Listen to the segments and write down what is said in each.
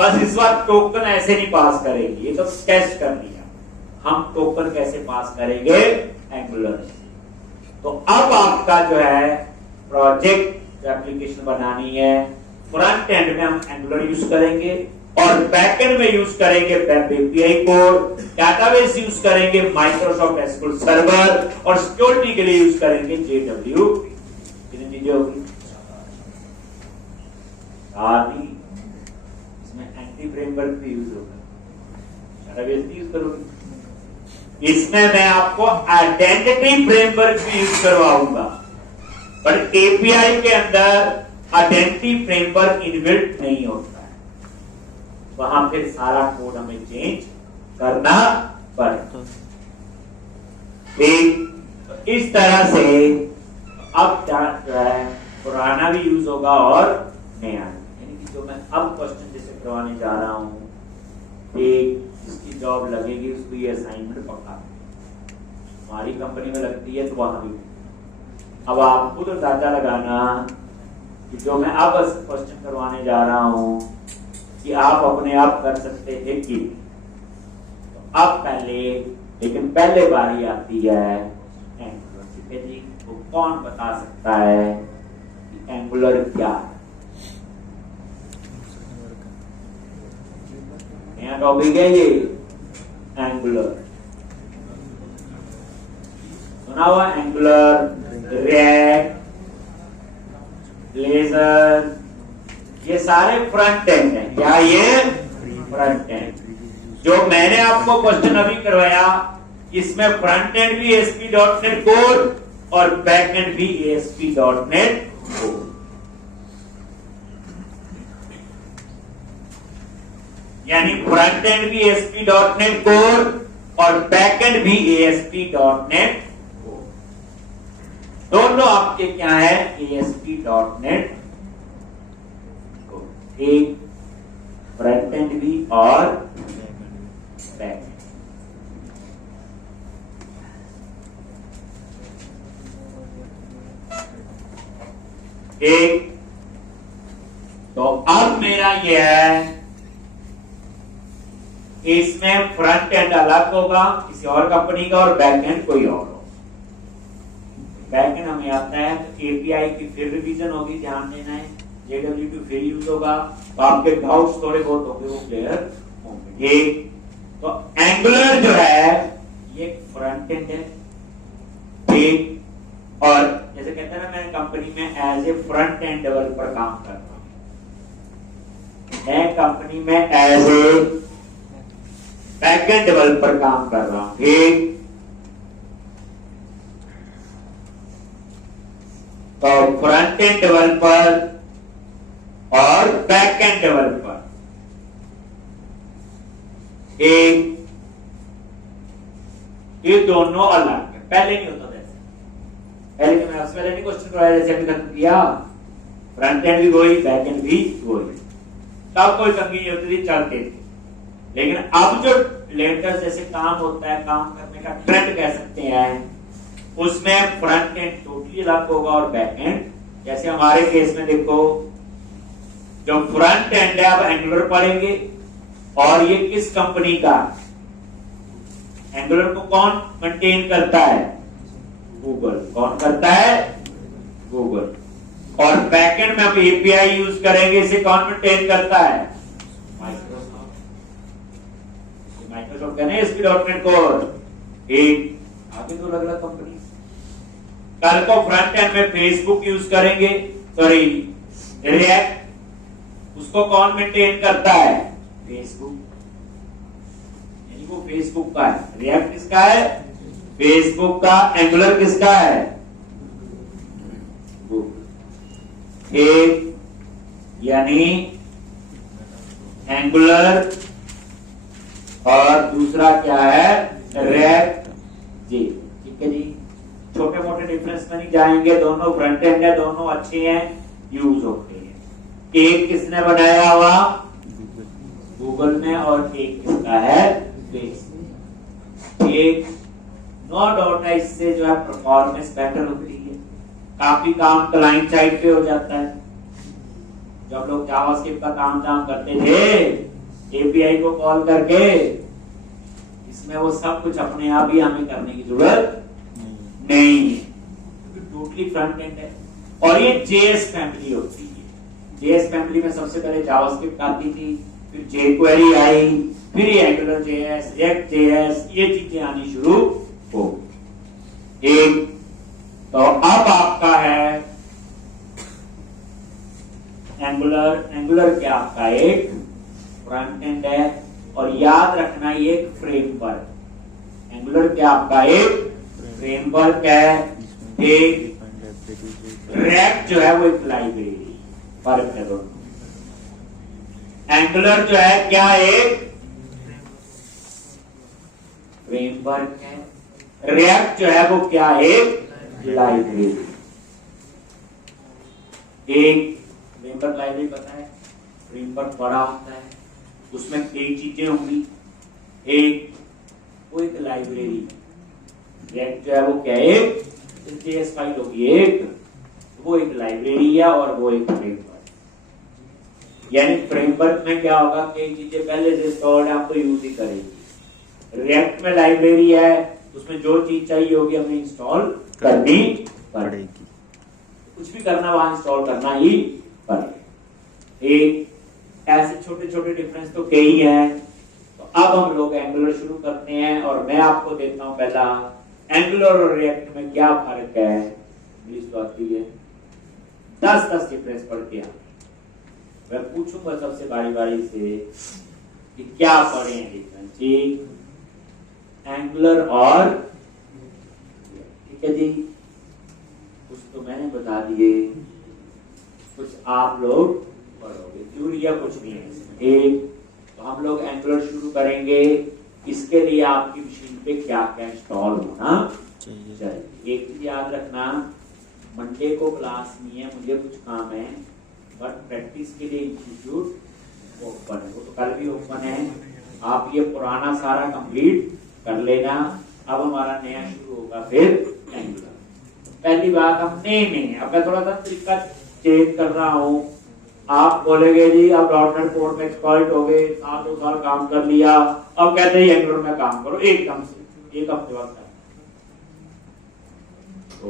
बस इस बार टोकन ऐसे नहीं पास करेंगे, ये तो स्केच कर लिया। हम टोकन कैसे पास करेंगे? एंगुलर। तो अब आपका जो है प्रोजेक्ट एप्लीकेशन बनानी है, फ्रंट एंड में हम एंगुलर यूज करेंगे और बैक एंड में यूज करेंगे web API code, database use करेंगे माइक्रोसॉफ्ट एसक्यूएल सर्वर और सिक्योरिटी के लिए यूज करेंगे जेडब्ल्यूपी। कितनी चीजें होगी? आदि इसमें एंटी फ्रेमवर्क भी यूज होगा, डेटाबेस भी यूज करोगे। इसमें मैं आपको आइडेंटिटी फ्रेमवर्क भी यूज करवाऊंगा, पर एपीआई के अंदर आइडेंटिटी फ्रेमवर्क इनबिल्ट नहीं होता है, वहां फिर सारा कोड हमें चेंज करना पड़ेगा। ठीक, इस तरह से अब क्या जो है पुराना भी यूज होगा और नया, यानी कि जो मैं अब क्वेश्चन जैसे करवाने जा रहा हूं, एक जिसकी जॉब लगेगी उसको ये असाइनमेंट पक्का, हमारी कंपनी में लगती है तो वहां भी। अब आप खुद अंदाजा लगाना कि जो मैं अब क्वेश्चन करवाने जा रहा हूं कि आप अपने आप कर सकते हैं कि तो अब पहले, लेकिन पहले बारी आती है एंगुलर। ठीक है जी, तो कौन बता सकता है कि एंगुलर क्या है? नया टॉपिक है ये एंगुलर, सुना हुआ एंगुलर, रिएक्ट, ब्लेजर, ये सारे फ्रंट एंड हैं। क्या ये फ्रंट एंड? जो मैंने आपको क्वेश्चन अभी करवाया इसमें फ्रंट एंड भी ASP.NET कोड और बैक एंड भी ASP.NET कोड। यानी फ्रंट एंड भी ASP.NET कोड और बैक एंड भी ASP.NET कोड, दोनों आपके क्या है? ASP.NET कोड, एक फ्रंट एंड भी और बैक। एक तो अब मेरा यह है, इसमें फ्रंट एंड अलग होगा किसी और कंपनी का और बैक एंड कोई और होगा। बैक एंड हमें आता है तो एपीआई की फिर रिवीजन होगी, ध्यान देना है, जेडब्ल्यूपी फिर यूज होगा, तो आपके डाउट्स थोड़े बहुत होंगे वो क्लियर होंगे। एक तो एंगुलर जो है ये फ्रंट एंड है, एक और जैसे कहते हैं ना, मैं कंपनी में as a front end developer काम कर रहा हूं, मैं कंपनी में as a back end developer काम कर रहा हूं। एक तो फ्रंट एंड डेवलपर और बैक एंड डेवलपर, एक ये दोनों अलग है। पहले नहीं होता वैसे, पहले मैं आपसे पहले नहीं क्वेश्चन कराया जैसे अभी तक किया, फ्रंट एंड भी वही बैक एंड भी वही, तब कोई तंगी नहीं होती थी, चलते थे। लेकिन अब जो लेटेस्ट जैसे काम होता है, काम करने का ट्रेंड कह सकते हैं, उसमें फ्रंट एंड टोटली अलग होगा और बैक एंड, जैसे हमारे केस में देखो जो फ्रंट एंड है, अब एंगुलर पढ़ेंगे और ये किस कंपनी का, एंगुलर को कौन मेंटेन करता है? गूगल। कौन करता है? गूगल। और बैकएंड में हम एपीआई यूज करेंगे, इसे कौन मेंटेन करता है? माइक्रोसॉफ्ट। माइक्रोसॉफ्ट का नहीं ASP.NET कोड। एक आगे तो अलग अलग कंपनी। कल को फ्रंट एंड में फेसबुक यूज करेंगे, सॉरी रिएक्ट, उसको कौन मेंटेन करता है? फेसबुक। यानी वो फेसबुक का है। रिएक्ट किसका है? फेसबुक का। एंगुलर किसका है? गूगल। एक यानी एंगुलर और दूसरा क्या है? रिएक्ट जी। ठीक है जी, छोटे मोटे डिफरेंस में नहीं जाएंगे, दोनों फ्रंट एंड है, दोनों अच्छे हैं, यूज होते हैं। एक किसने बनाया हुआ? गूगल ने। और एक किसका है? फेसबुक। एक नो डाउट है, इससे जो है परफॉर्मेंस बेटर होती है, काफी काम क्लाइंट साइड पे हो जाता है, जब लोग जावास्क्रिप्ट का काम करते थे एपीआई को कॉल करके, इसमें वो सब कुछ अपने आप ही हमें करने की जरूरत नहीं है, क्योंकि टोटली फ्रंट एंड है। और ये जेएस फैमिली होती है। जेएस फैमिली में सबसे पहले जावास्क्रिप्ट आती थी, फिर जेक्वेरी आई, फिर एंगुलर जेएस, रिएक्ट जेएस, ये चीजें आनी शुरू हो। एक तो अब आपका है एंगुलर क्या आपका एक फ्रंट एंड है, और याद रखना ये एक फ्रेमवर्क। एंगुलर क्या आपका एक फ्रेमवर्क है, एक रिएक्ट जो है वो एक लाइब्रेरी। फर्क है दोनों। एंगुलर जो है क्या एक फ्रेमवर्क है, रिएक्ट जो है वो क्या एक लाइब्रेरी। एक फ्रेमवर्क लाइब्रेरी पता है, फ्रेमवर्क बड़ा होता है, उसमें कई चीजें होंगी, एक वो एक लाइब्रेरी। रिएक्ट जो है वो क्या एक जेएस फाइल होगी, एक वो एक लाइब्रेरी है और वो एक फ्रेमवर्क। यानी फ्रेमवर्क में क्या होगा, कई चीजें पहले से इंस्टॉल्ड है, आपको यूज ही करेगी। रिएक्ट में लाइब्रेरी है, उसमें जो चीज चाहिए होगी हमें इंस्टॉल करनी पड़ेगी। कुछ भी करना वहां इंस्टॉल करना ही पड़ेगा। एक ऐसे छोटे छोटे डिफरेंस तो कई हैं। तो अब हम लोग एंगुलर शुरू करते हैं, और मैं आपको देता हूं पहला एंगुलर और रिएक्ट में क्या फर्क है। इंग्लिश तो आती है, 10 डिफरेंस पढ़ के मैं पूछूंगा सबसे बारी बारी से कि क्या पढ़े हैं डिफरेंस जी, एंगुलर और, ठीक है जी। कुछ तो मैंने बता दिए, कुछ आप लोग पढ़ोगे, क्यों कुछ नहीं है इसमें। एक तो हम लोग एंगुलर शुरू करेंगे, इसके लिए आपकी मशीन पे क्या क्या इंस्टॉल होना चाहिए। एक चीज याद रखना, मंडे को क्लास नहीं है, मुझे कुछ काम है, बट प्रैक्टिस के लिए इंस्टीट्यूट ओपन है, वो तो कल भी ओपन है। आप ये पुराना सारा कंप्लीट कर लेना। अब हमारा नया शुरू होगा फिर एंगुलर। पहली बात हम नेम है, अब मैं थोड़ा सा तरीका चेंज कर रहा हूँ। आप बोलेंगे जी अब डॉटनेट कोड में एक्सपर्ट हो गए, 2 साल काम कर लिया, अब कहते हैं एंगुलर में काम करो एकदम से, एक हफ्ते बाद। तो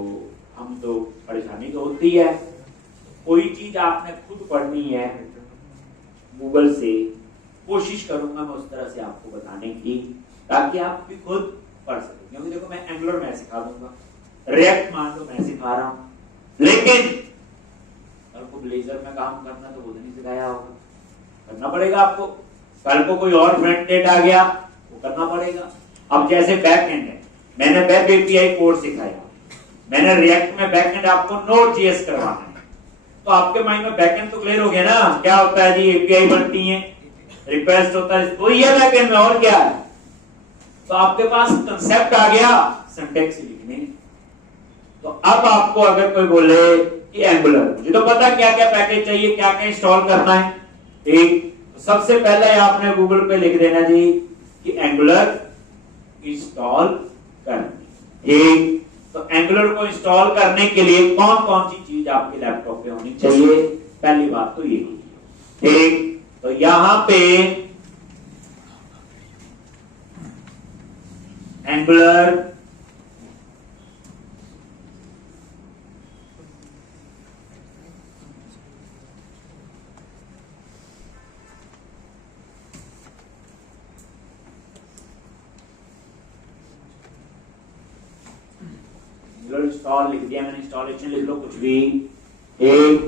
हम तो परेशानी तो होती है। कोई चीज आपने खुद पढ़नी है गूगल से, कोशिश करूंगा मैं उस तरह से आपको बताने की, ताकि आप भी खुद पढ़ सकें। क्योंकि देखो मैं एंगुलर में सिखा दूंगा, रिएक्ट मान लो मैं सिखा रहा हूं, लेकिन कल को ब्लेजर में काम करना तो वो नहीं सिखाया होगा, करना पड़ेगा आपको। कल को कोई और फ्रंट एंड आ गया, वो करना पड़ेगा। अब जैसे बैक एंड है, मैंने वेब एपीआई कोड सिखाया, मैंने रिएक्ट में बैक एंड आपको नोड जेएस करवाना है, तो आपके माइंड में बैक एंड तो क्लियर हो गया ना। क्या होता है जी, एपीआई बनती है, रिक्वेस्ट होता है, वही है बैक एंड में, और क्या है। तो आपके पास कंसेप्ट आ गया सिंटैक्स लिखने। तो अब आपको अगर कोई बोले कि एंगुलर, मुझे तो पता क्या क्या पैकेज चाहिए, क्या क्या इंस्टॉल करना है। ठीक, सबसे पहले आपने गूगल पे लिख देना जी कि एंगुलर इंस्टॉल करनी। ठीक, तो एंगुलर को इंस्टॉल करने के लिए कौन कौन सी चीज आपके लैपटॉप पे होनी चाहिए, पहली बात तो ये। ठीक, तो यहां पे एंगुलर इंस्टॉल लिख दिया मैंने, इंस्टॉलेशन लिख लो कुछ भी। एक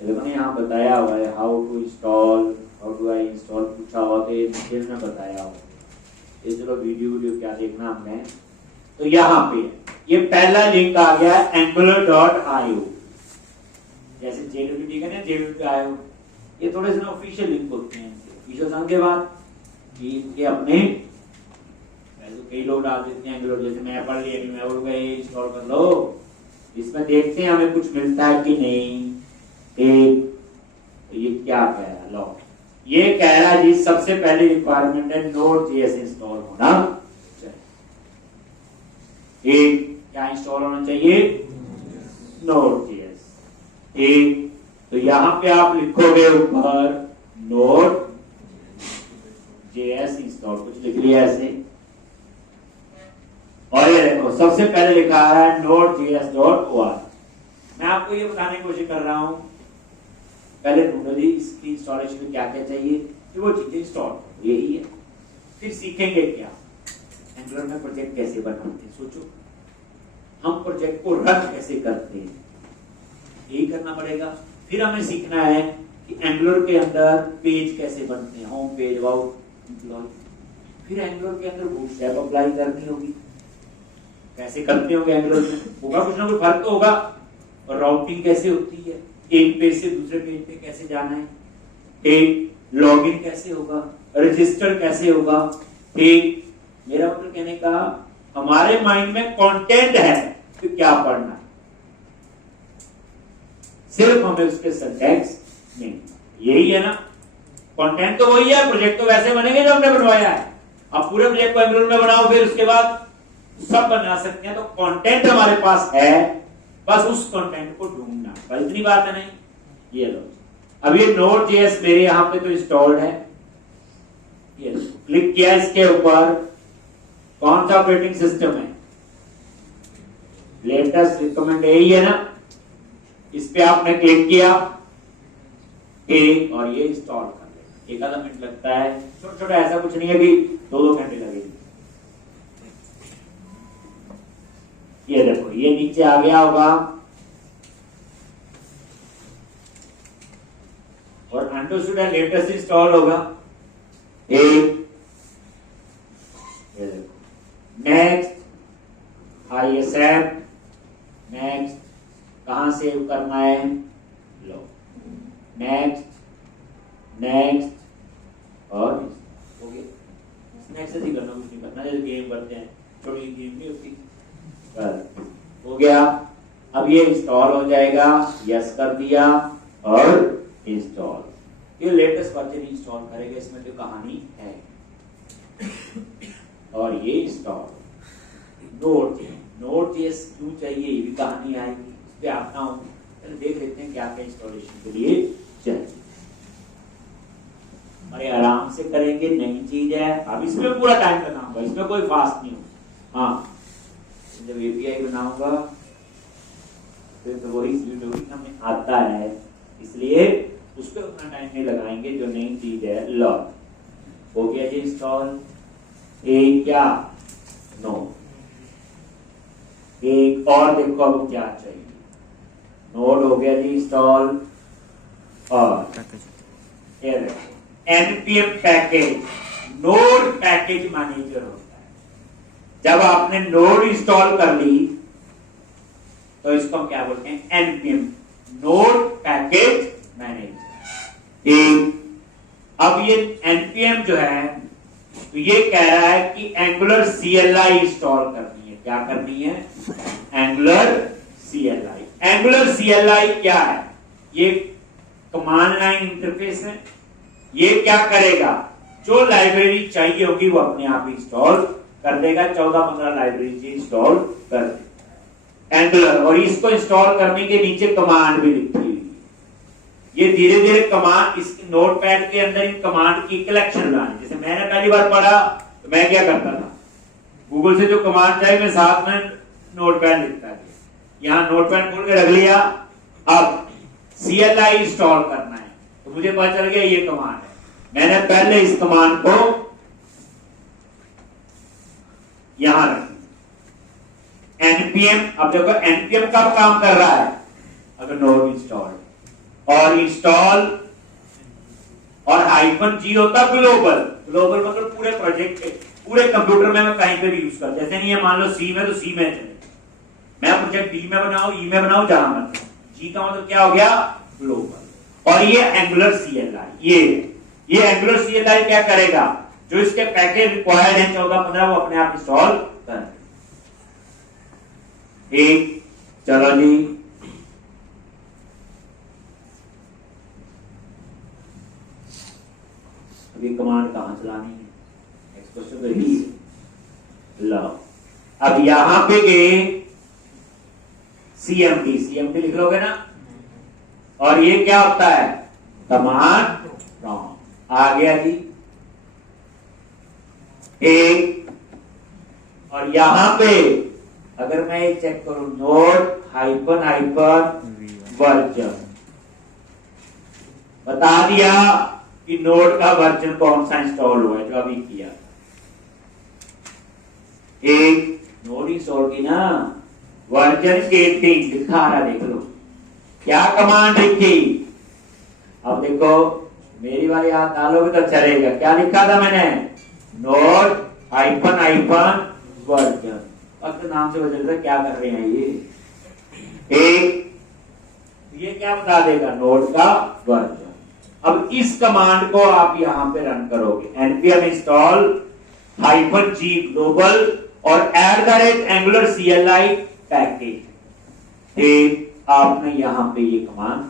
देखो यहाँ बताया हुआ है how to install, how do I install पूछा हुआ, तो ये डिटेल में बताया हुआ है। ये चलो वीडियो क्या देखना हमने। तो यहाँ पे ये पहला लिंक आ गया angular.io, जैसे JWT का ना JWT.io, ये थोड़े से ऑफिशियल लिंक होते हैं। ऑफिशियल समझ के बाद इनके अपने कई लोग डाल देते हैं एंगुलर, जैसे मैं पढ़ लिया मैं बोलूंगा ये इंस्टॉल कर लो, इसमें देखते हैं हमें कुछ मिलता है कि नहीं। तो ये क्या कह रहा है, लो ये कह रहा है जी सबसे पहले रिक्वायरमेंट है नोड जेएस इंस्टॉल होना चाहिए। क्या इंस्टॉल होना चाहिए, नोड जेएस। ठीक, तो यहां पे आप लिखोगे ऊपर नोड जेएस इंस्टॉल, कुछ लिख लिया ऐसे। और ये देखो सबसे पहले लिखा है node.js.org। मैं आपको ये बताने की कोशिश कर रहा हूं, पहले ढूंढो जी इसकी इंस्टॉलेशन में क्या क्या चाहिए, फिर वो चीजें इंस्टॉल यही है। फिर सीखेंगे क्या एंगुलर में प्रोजेक्ट कैसे बनाते हैं। सोचो हम प्रोजेक्ट को रन कैसे करते हैं, यही करना पड़ेगा। फिर हमें सीखना है कि एंगुलर के अंदर पेज कैसे बनते हैं, होम पेज, अबाउट, एम्प्लॉय। फिर एंगुलर के अंदर बूटस्ट्रैप अप्लाई करनी होगी, कैसे करते होंगे एंगुलर में, होगा कुछ ना कुछ फर्क तो होगा। और राउटिंग कैसे होती है, एक पेज से दूसरे पेज पे कैसे जाना है, एक लॉगिन कैसे होगा, रजिस्टर कैसे होगा। ठीक, मेरा मतलब कहने का हमारे माइंड में कंटेंट है तो क्या पढ़ना है, सिर्फ हमें उसके सिंटैक्स नहीं, यही है ना। कंटेंट तो वही है, प्रोजेक्ट तो वैसे बनेंगे जो हमने बनवाया है। अब पूरे प्रोजेक्ट को एंगुलर में बनाओ, फिर उसके बाद सब बना सकते हैं। तो कंटेंट हमारे पास है, बस उस कंटेंट को ढूंढना, बस इतनी बात है। नहीं, ये लो अब ये Node.js मेरे यहां पे तो इंस्टॉल्ड है, ये क्लिक किया इसके ऊपर, कौन सा ऑपरेटिंग सिस्टम है, लेटेस्ट रिकमेंड यही है ना, इस पे आपने क्लिक किया और ये इंस्टॉल कर लेगा। एक आधा मिनट लगता है, छोटा छोटा, ऐसा कुछ नहीं है कि 2-2 घंटे लगेंगे। ये देखो ये नीचे आ गया होगा और अंडरस्टूड है लेटेस्ट इंस्टॉल होगा। एक ये देखो नेक्स्ट ISF, नेक्स्ट कहां सेव करना है, लो नेक्स्ट नेक्स्ट और हो गया। नेक्स्ट ही करना, कुछ नहीं करना, जैसे गेम करते हैं, छोटी गेम नहीं होती, हो गया। अब ये इंस्टॉल हो जाएगा, यस कर दिया और इंस्टॉल। ये लेटेस्ट वर्जन इंस्टॉल करेगा, इसमें जो कहानी है। और ये इंस्टॉल Node.js क्यों चाहिए, ये भी कहानी आएगी, इस पे आता हूं। चलो देख लेते हैं क्या क्या इंस्टॉलेशन के लिए चाहिए। अरे आराम से करेंगे, नई चीज है। अब इसमें पूरा टाइम लगाऊंगा, इसमें कोई फास्ट नहीं हो। हाँ, जब API बनाऊंगा फिर तो वही वीडियो हमें आता है, इसलिए उस पर उतना टाइम नहीं लगाएंगे। जो नई चीज है, लॉग हो गया जी इंस्टॉल। एक क्या नो, एक और देखो अब क्या चाहिए, नोड हो गया जी इंस्टॉल। और npm package, node package manager होता है। जब आपने नोड इंस्टॉल कर ली तो इसको हम क्या बोलते हैं, npm, नोड पैकेज मैनेजर। अब ये npm जो है, तो ये कह रहा है कि एंगुलर CLI इंस्टॉल करनी है। क्या करनी है, एंगुलर CLI। एंगुलर CLI क्या है, ये कमांड लाइन इंटरफेस है। ये क्या करेगा, जो लाइब्रेरी चाहिए होगी वो अपने आप इंस्टॉल कर देगा। 14-15 लाइब्रेरी इंस्टॉल कर देगा एंगुलर। और इसको इंस्टॉल करने के नीचे कमांड भी लिखी हुई है। ये धीरे धीरे कमांड, इस नोटपैड के अंदर इन कमांड की कलेक्शन बनानी। जैसे मैंने पहली बार पढ़ा तो मैं क्या करता था, गूगल से जो कमांड चाहिए मैं साथ में नोटपैड लिखता था। यहाँ नोटपैड खोल के रख लिया, अब CLI इंस्टॉल करना है तो मुझे पता चल गया ये कमांड है। मैंने पहले इस कमांड को यहां रख npm। अब देखो npm कब काम कर रहा है, अगर नोड इंस्टॉल और इंस्टॉल और -g होता ग्लोबल। ग्लोबल मतलब पूरे प्रोजेक्ट के, पूरे कंप्यूटर में मैं कहीं पे भी यूज कर, जैसे नहीं है मान लो सी में, तो सी में चले, मैं प्रोजेक्ट डी में बनाऊं, ई में बनाऊं, जहां बनाऊं। जी का मतलब क्या हो गया, ग्लोबल। और ये एंगुलर CLI, ये एंगुलर CLI क्या करेगा, जो इसके पैकेज रिक्वायर्ड है 14-15 वो अपने आप इंस्टॉल कर। ठीक, चलो जी अभी कमांड कहां चलानी है, नेक्स्ट क्वेश्चन तो यही है। लो अब यहां पे गए CMD लिख लोगे ना, और ये क्या होता है, कमांड प्रॉम्प्ट। आ गया जी एक। और यहां पे अगर मैं ये चेक करूं, नोट हाइफन हाइफन वर्जन, बता दिया कि नोड का वर्जन कौन सा इंस्टॉल हुआ है जो अभी किया। एक नोड इंस्टॉल की ना, वर्जन स्टेटिंग दिखा रहा, देख लो क्या कमांड लिखी। अब देखो मेरी वाली आप डालोगे तो चलेगा। क्या लिखा था मैंने, नोड हाइफन हाइफन वर्जन। अब तो नाम से बदल रहा, क्या कर रहे हैं ये। एक ये क्या बता देगा, नोड का वर्जन। अब इस कमांड को आप यहां पे रन करोगे, npm इंस्टॉल हाइफन जी ग्लोबल और @angular CLI पैकेज। आपने यहां पे ये कमांड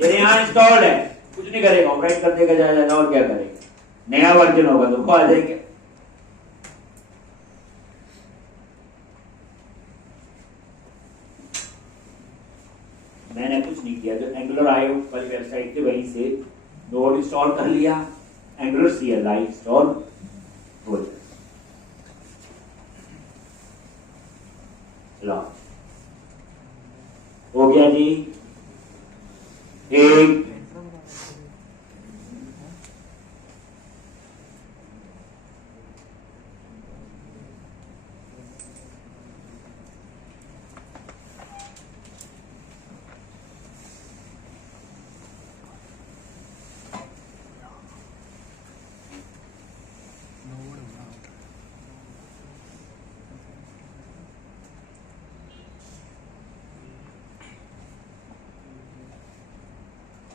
मेरे यहां इंस्टॉल्ड है, कुछ नहीं करेगा, ऑपरेट कर देगा जाएगा, और क्या करेगा, नया वर्जन होगा तो आ जाएगा। मैंने कुछ नहीं किया, जो एंगुलर आयो वाली वेबसाइट थी वहीं से नोड इंस्टॉल कर लिया, एंगुलर CLI इंस्टॉल हो जाए। हो गया जी एक।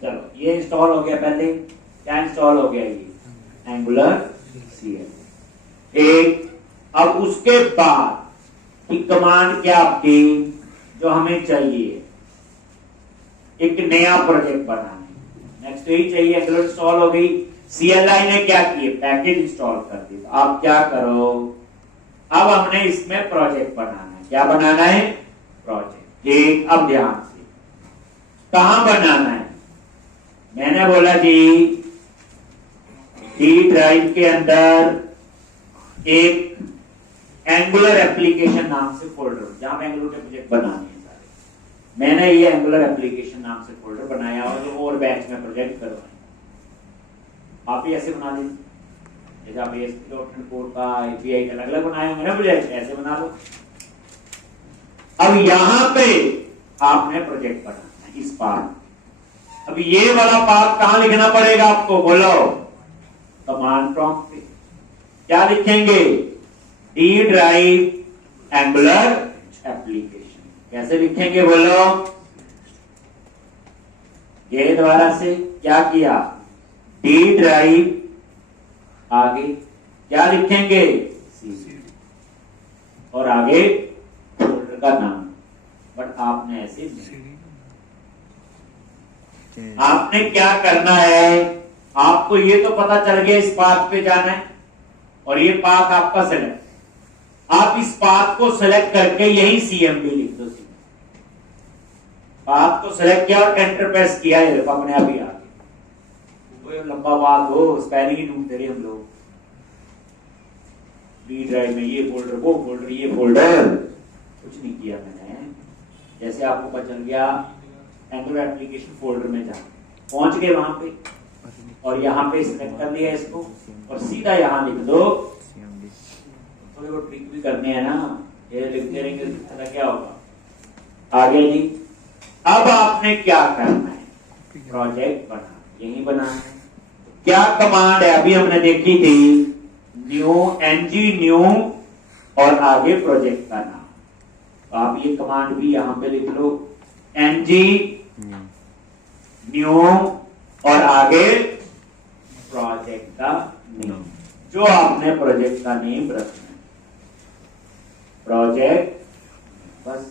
चलो ये इंस्टॉल हो गया। पहले क्या इंस्टॉल हो गया, ये एंगुलर CLI एक। अब उसके बाद की कमांड क्या आपकी जो हमें चाहिए, एक नया प्रोजेक्ट बनाना। नेक्स्ट यही चाहिए, एंगुलर इंस्टॉल हो गई, CLI ने क्या किए, पैकेज इंस्टॉल कर दिया। तो आप क्या करो, अब हमने इसमें प्रोजेक्ट बनाना है। क्या बनाना है, प्रोजेक्ट एक। अब ध्यान से कहां बनाना है, मैंने बोला जी डी ड्राइव के अंदर एक एंगुलर एप्लीकेशन नाम से फोल्डर, जहां पे एंगुलर के प्रोजेक्ट बनाने हैं सारे। मैंने ये एंगुलर एप्लीकेशन नाम से फोल्डर बनाया और जो और बैच में प्रोजेक्ट करवाए आप ही ऐसे बना दीजिए, जैसे आप ASP.NET Core का API का अलग-अलग बनाए होंगे ना प्रोजेक्ट, ऐसे बना लो। अब यहां पे आपने प्रोजेक्ट बनाना है इस पार्ट। अब ये वाला पार्ट कहां लिखना पड़ेगा आपको, बोलो, कमांड प्रॉम्प्ट पे। क्या लिखेंगे, डी ड्राइव एंगुलर एप्लीकेशन। कैसे लिखेंगे बोलो, ये द्वारा से क्या किया, डी ड्राइव, आगे क्या लिखेंगे, और आगे फोल्डर का नाम। बट आपने ऐसे नहीं, आपने क्या करना है, आपको ये तो पता चल गया इस पाथ पे जाना है और ये पाथ आपका सेलेक्ट। आप इस पाथ को सेलेक्ट करके यही CMD लिख दो। पाथ को सेलेक्ट किया और एंटर प्रेस किया, ये देखो अपने आप ही आ गया। लंबा बात हो, स्पेलिंग ही ढूंढते रहे हम लोग, डी ड्राइव में ये फोल्डर, वो फोल्डर, ये फोल्डर, कुछ नहीं किया मैंने। जैसे आपको पता चल गया एंगुलर एप्लीकेशन फोल्डर में जा पहुंच गए वहां पे, और यहाँ पे सिलेक्ट कर दिया इसको और सीधा यहाँ लिख दो। थोड़े बहुत ट्रिक भी करने हैं ना, ये लिखते रहेंगे तो क्या होगा आगे जी। अब आपने क्या करना है, प्रोजेक्ट बना, यही बनाना है। क्या कमांड है, अभी हमने देखी थी, न्यू, ng न्यू और आगे प्रोजेक्ट का नाम। तो आप ये कमांड भी यहां पे लिख लो, ng न्यू और आगे प्रोजेक्ट का नेम, जो आपने प्रोजेक्ट का नेम रखना है, प्रोजेक्ट। बस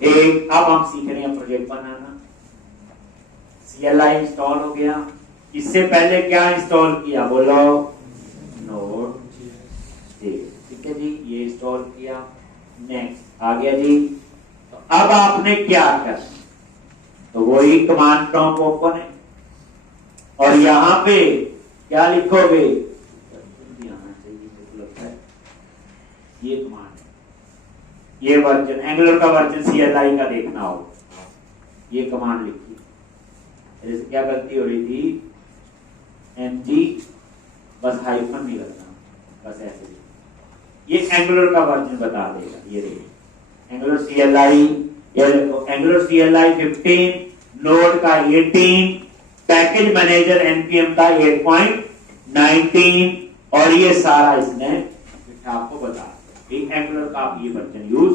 एक। अब हम सीख रहे हैं प्रोजेक्ट बनाना। CLI इंस्टॉल हो गया, इससे पहले क्या इंस्टॉल किया बोलो, नोड। ठीक है जी, ये इंस्टॉल किया। नेक्स्ट आ गया जी। तो अब आपने क्या करना, तो वही कमांड प्रॉम्प्ट ओपन है। और यहां पे क्या लिखोगे, आना चाहिए मेरे को लगता है, ये कमांड है, ये वर्जन एंगुलर का वर्जन CLI का देखना हो, ये कमांड लिखी। जैसे क्या गलती हो रही थी, MG बस हाइफन नहीं लगना, बस ऐसे ये एंगुलर का वर्जन बता देगा। ये देखिए एंगुलर CLI, ये देखो एंगुलर CLI 15, नोड का 18, पैकेज मैनेजर NPM का 8.19 और ये सारा इसने आपको बता दिया। एंगुलर का आप ये वर्जन यूज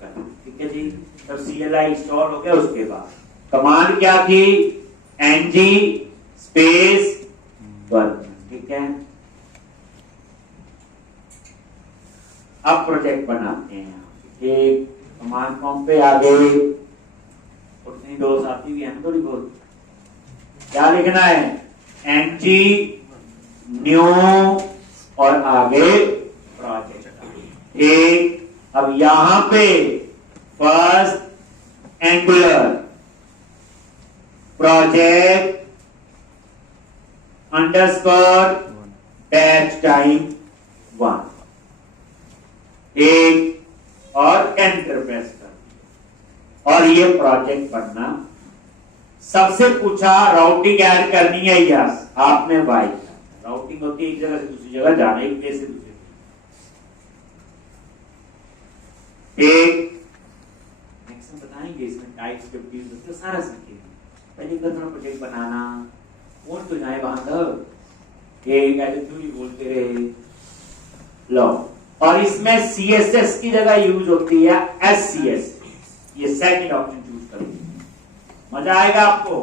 करना, ठीक है जी। तब CLI इंस्टॉल हो गया, उसके बाद कमांड क्या थी, ng स्पेस वर्जन, ठीक है। अब प्रोजेक्ट बनाते हैं, एक कमांड प्रॉम्प्ट पे आ गए, उतनी दो साथी भी हैं थोड़ी बहुत, क्या लिखना है, ng न्यू और आगे प्रोजेक्ट। एक अब यहां पे first angular project underscore batch time 1, एक और एंटर प्रेस कर, और ये प्रोजेक्ट बनना। सबसे पूछा राउटिंग ऐड करनी है, यस, आपने वाई। राउटिंग होती है एक जगह से दूसरी जगह जाना, एक प्लेस से दूसरे। एक मैक्सिमम बताएंगे इसमें टाइप्स 50 सारा सीखेंगे। पहले थोड़ा प्रोजेक्ट बनाना, कौन तो जाए वहां तक, एक ऐसे क्यों नहीं बोलते रहे लो। और इसमें CSS की जगह यूज होती है SCS, ये सेकंड ऑप्शन चूज करेंगे, मजा आएगा आपको।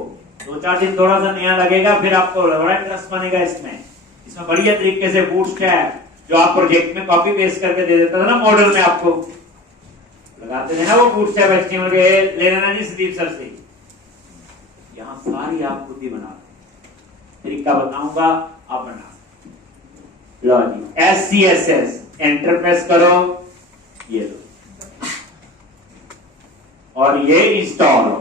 2-4 दिन थोड़ा सा नया लगेगा, फिर आपको बड़ा इंटरेस्ट बनेगा इसमें। इसमें बढ़िया तरीके से बूटस्ट्रैप जो आप प्रोजेक्ट में कॉपी पेस्ट करके दे देता था ना, मॉडल में आपको लगाते थे ना वो बूटस्ट्रैप HTML के, ले लेना जी संदीप सर से। यहाँ सारी आप खुद ही बना, तरीका बताऊंगा, आप बना लो जी। SCSS एंटर प्रेस करो, ये लो, और ये इंस्टॉल हो।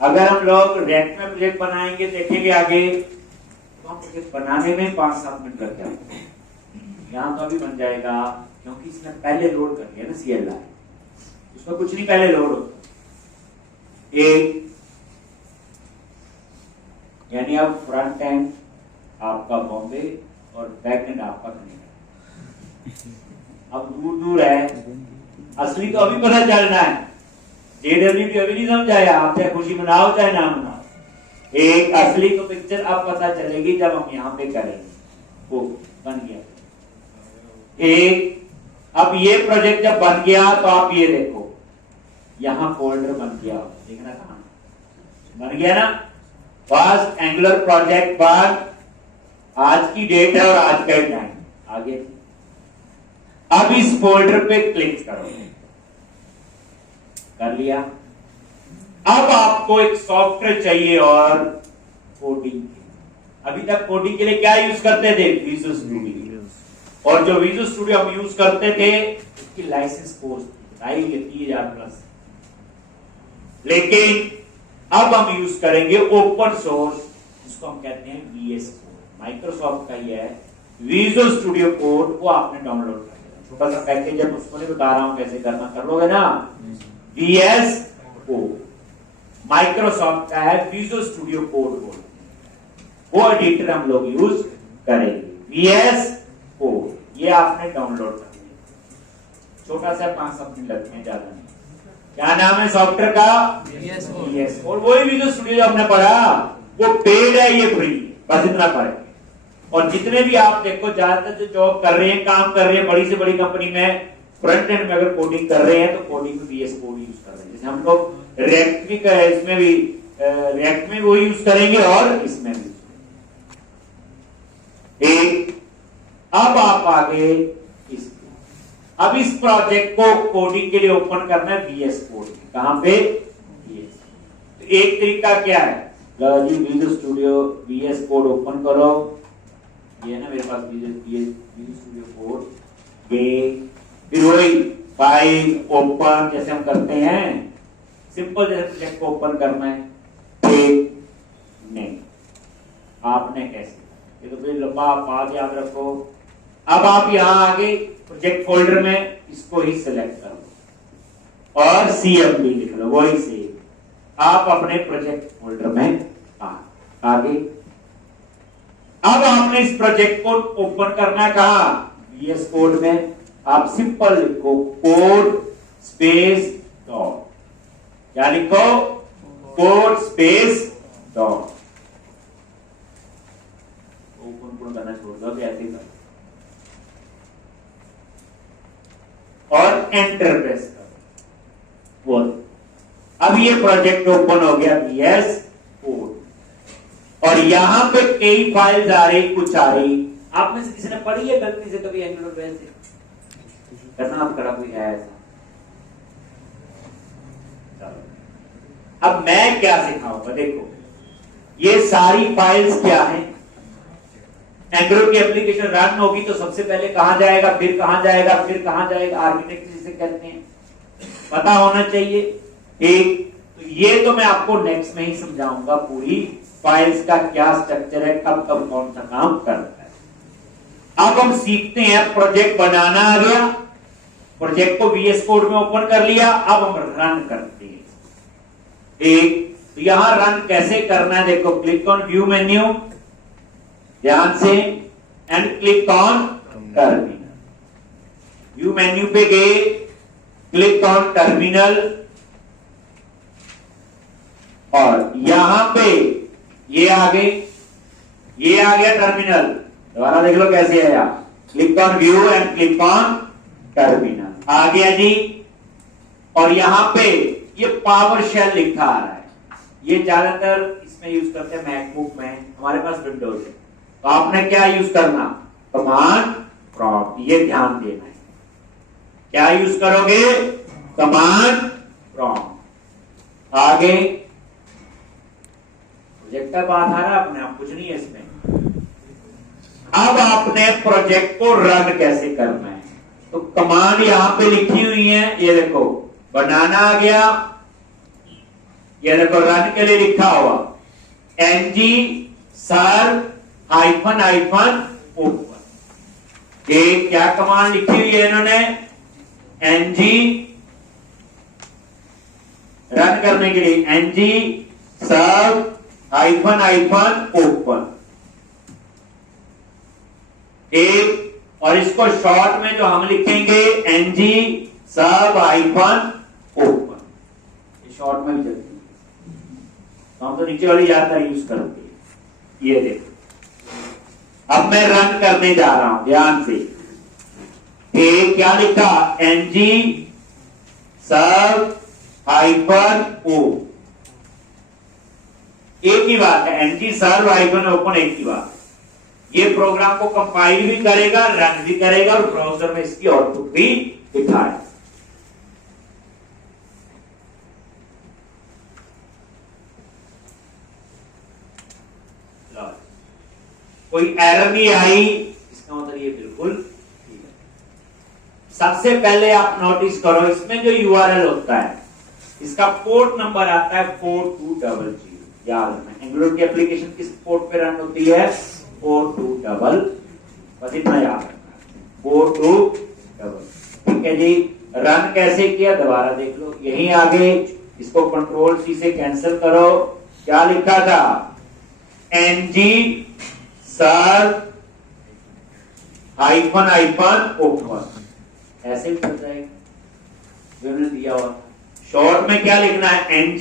अगर हम लोग रेट में प्रोजेक्ट बनाएंगे, देखेंगे आगे, तो हम प्रोजेक्ट बनाने में 5-7 मिनट लग जाएंगे। यहां तो अभी बन जाएगा, क्योंकि इसने पहले लोड कर लिया ना CLI, उसमें कुछ नहीं पहले लोड होता। एक यानी अब फ्रंट एंड आपका बॉम्बे और बैक एंड आपका कनेडा। अब दूर दूर है, असली तो अभी पता चलना है। JWT अभी नहीं समझाया, आप चाहे खुशी मनाओ चाहे ना मनाओ। एक असली तो पिक्चर अब पता चलेगी जब हम यहाँ पे करेंगे। वो बन गया। एक अब ये प्रोजेक्ट जब बन गया तो आप ये देखो, यहां फोल्डर बन गया, देखना कहां बन गया ना, फर्स्ट एंगुलर प्रोजेक्ट पर आज की डेट है और आज का टाइम आगे। अब इस फोल्डर पे क्लिक करो, कर लिया। अब आपको एक सॉफ्टवेयर चाहिए और कोडिंग। अभी तक कोडिंग के लिए क्या यूज करते थे, विजुअल स्टूडियो। और जो विजुअल स्टूडियो हम यूज करते थे उसकी लाइसेंस कोर्स 3000+। लेकिन अब हम यूज करेंगे ओपन सोर्स, जिसको हम कहते हैं VS कोड। माइक्रोसॉफ्ट का ही है विजुअल स्टूडियो कोड, वो आपने डाउनलोड कर लिया। छोटा सा पैकेज है, उसको नहीं बता रहा हूं कैसे करना, कर लोगे ना। VS कोड माइक्रोसॉफ्ट का है, विजुअल स्टूडियो कोड बोलते हैं, वो एडिटर हम लोग यूज करेंगे। VS कोड ये आपने डाउनलोड कर लिया, छोटा सा 5-7 मिनट लगते हैं, ज्यादा नहीं। क्या नाम है सॉफ्टवेयर का, VS कोड। वही विजुअल स्टूडियो जो हमने पढ़ा, वो पेड है, ये फ्री, बस इतना पढ़े। और जितने भी आप देखो, ज्यादातर जो जॉब कर रहे हैं, काम कर रहे हैं बड़ी से बड़ी कंपनी में, फ्रंट एंड में अगर कोडिंग कर रहे हैं तो कोडिंग में VS कोड यूज कर रहे हैं। जैसे हम लोग रिएक्ट भी इसमें भी रिएक्ट में वो यूज करेंगे और इसमें भी। एक अब आप आगे अब इस प्रोजेक्ट को कोडिंग के लिए ओपन करना है VS कोड। कहां पे, VS। तो एक तरीका क्या है, जी visual studio VS code open करो, ये है ना मेरे पास विजुअल स्टूडियो कोड, फिर वही फाइल ओपन जैसे हम करते हैं, सिंपल जैसे प्रोजेक्ट को ओपन करना है, ठीक नहीं, आपने कैसे, ये तो फिर लंबा बात याद रखो। अब आप यहां आगे प्रोजेक्ट फोल्डर में इसको ही सिलेक्ट करो और CMD लिख लो, वही से आप अपने प्रोजेक्ट फोल्डर में आगे। अब आपने इस प्रोजेक्ट को ओपन करना है कहा, VS कोड में। आप सिंपल लिखो कोड स्पेस डॉट, क्या लिखो, कोड स्पेस डॉट। ओपन करना छोड़ दो, ऐसे कर और एंटर प्रेस करो, बोल। अब ये प्रोजेक्ट ओपन हो गया VS कोड, और यहां पे कई फाइल्स आ रही, कुछ आ रही। आप में से किसी ने पढ़ी है गलती से कभी एंगुलर वैसे करना, आप करा कोई है ऐसा? अब मैं क्या सिखाऊंगा, देखो ये सारी फाइल्स क्या है। एंगुलर की एप्लीकेशन रन होगी तो सबसे पहले कहां जाएगा, फिर कहां जाएगा, फिर कहां जाएगा, आर्किटेक्चर जिसे कहते हैं, पता होना चाहिए, ठीक। तो ये तो मैं आपको नेक्स्ट में ही समझाऊंगा, पूरी फाइल्स का क्या स्ट्रक्चर है, कब कब कौन सा काम करता है। अब हम सीखते हैं, प्रोजेक्ट बनाना आ गया, प्रोजेक्ट को VS कोड में ओपन कर लिया, अब हम रन करते हैं, ठीक। तो यहां रन कैसे करना है, देखो क्लिक ऑन व्यू मेन्यू, ध्यान से, and click on terminal. View menu पे गए, क्लिक ऑन टर्मिनल, और यहां पे ये आ गया टर्मिनल। दोबारा देख लो कैसे आया, click on view and click on terminal, आ गया जी। और यहां पे ये पावर शेल लिखा आ रहा है, ये ज्यादातर इसमें यूज करते हैं मैकबुक में, हमारे पास विंडोज है, तो आपने क्या यूज करना, कमांड प्रॉम्प्ट, ये ध्यान देना है, क्या यूज करोगे, कमांड प्रॉम्प्ट। आगे प्रोजेक्ट का बात आ रहा है अपने आप, कुछ नहीं है इसमें। अब आपने प्रोजेक्ट को रन कैसे करना है, तो कमांड यहां पे लिखी हुई है, ये देखो बनाना आ गया, ये देखो रन के लिए लिखा हुआ ng सर्व -हाइफन ओपन। ये क्या कमांड लिखी हुई है इन्होंने, ng रन करने के लिए ng सर्व -हाइफन ओपन, एक। और इसको शॉर्ट में जो हम लिखेंगे ng सर्व -ओपन, ये शॉर्ट में भी चलती है, तो हम तो नीचे वाली ज्यादा यूज करते हैं। ये देखो अब मैं रन करने जा रहा हूं, ध्यान से, क्या लिखा, ng सर्व -ओ, एक ही बात है, ng सर्व -ओपन एक ही बात। ये प्रोग्राम को कंपाइल भी करेगा, रन भी करेगा, और ब्राउजर में इसकी आउटपुट भी दिखाएगा। कोई एरर नहीं आई, इसका मतलब ये बिल्कुल ठीक है। सबसे पहले आप नोटिस करो, इसमें जो URL होता है, इसका पोर्ट नंबर आता है 4200, याद रखना। एंगुलर की एप्लीकेशन किस पोर्ट पे रन होती है, 4200, बस इतना याद रखना, 4200, ठीक है जी। रन कैसे किया, दोबारा देख लो, यहीं आगे इसको Ctrl+C से कैंसिल करो, क्या लिखा था, ng सर्व -ओपन, ऐसे भी चल जाएगा जो मैंने दिया हुआ। शॉर्ट में क्या लिखना है, ng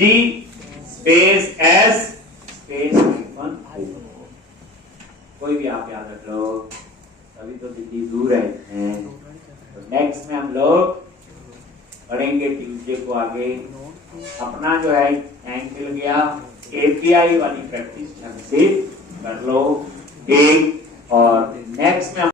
space s space -open, कोई भी आप याद रख लो, अभी तो दिल्ली दूर है। तो नेक्स्ट में हम लोग पढ़ेंगे ट्यूसडे को आगे, अपना जो है टाइम मिल गया, API वाली प्रैक्टिस ढंग से कर लो, ठीक। और नेक्स्ट में